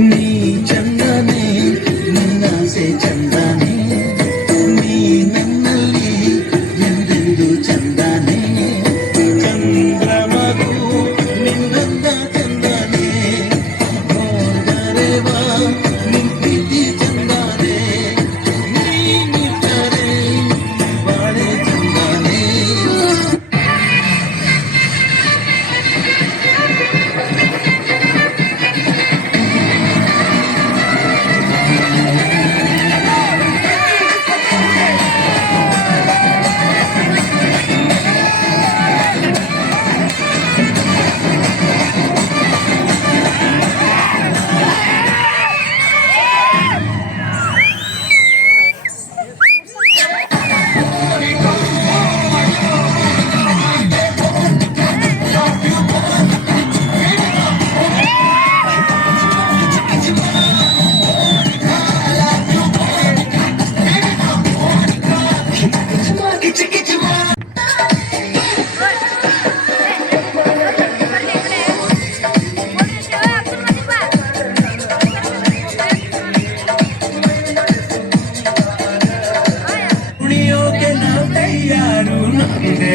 ನೀ ಚಂದನೆ ನನ್ನಾಸೆ ಚಂದನೆ ನೀ ನನ್ನಲ್ಲಿ ಎಂದೆಂದು ಚಂದನೆ ಚಂದ್ರಮಗು ನಿನ್ನಂದ ಚಂದನೆ ಹೋದರೆವ ನಿನ್ ಪ್ರೀತಿ ಚಂದನೆ ನೀನಿಟ್ಟರೆ ಬಾಳೆ ಚಂದನೆ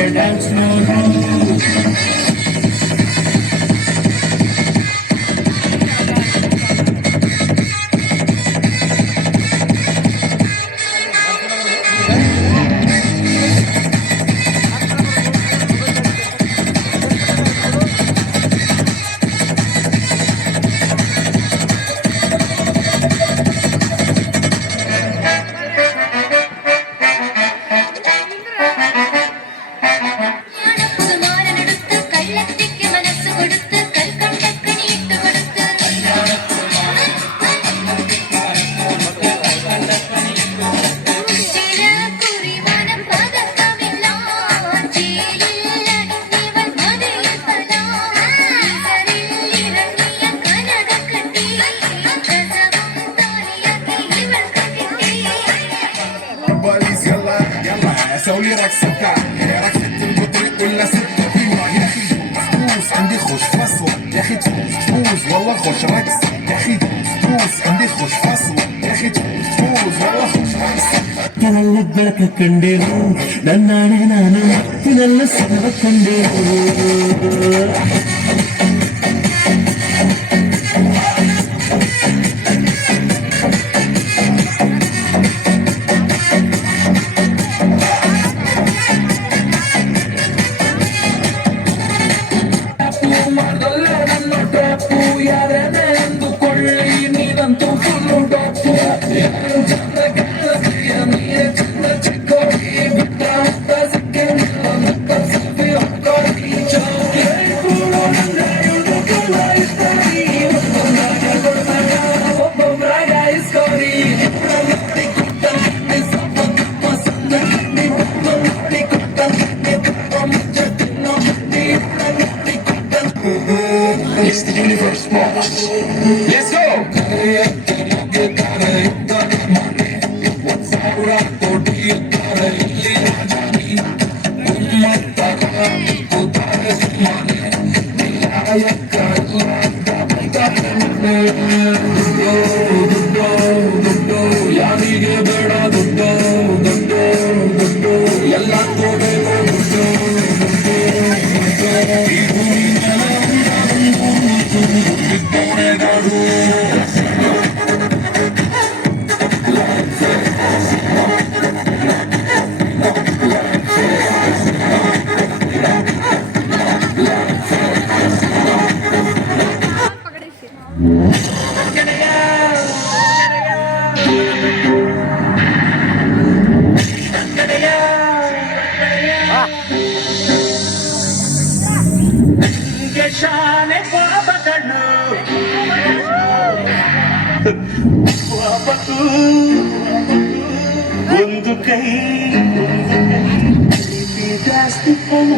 Dance no سوي رقصتك رقصة البطريق ولا ستة فيما يا أخي فلوس عندي خوش فصل يا أخي تفوز والله خوش رقص يا أخي فلوس عندي خوش فصل يا أخي تفوز والله خوش رقص ಕನಲ್ಲ ಬೆಳಕ ಕಂಡೆವು ನನ್ನಾಣೆ ನಾನು ಕನಲ್ಲ ಸದವ ಕಂಡೆವು It's the universe boss. Let's go! ಯಾರಿಗೆ ಬೇಡ ದುಡ್ಡು ದುಡ್ಡು ದುಡ್ಡು ಎಲ್ಲ ಶಾನೆ ಪಾಪಗಳು ಪಾಪಕ್ಕೂ ಒಂದು ಕೈ ಜಾಸ್ತಿ ಕಣ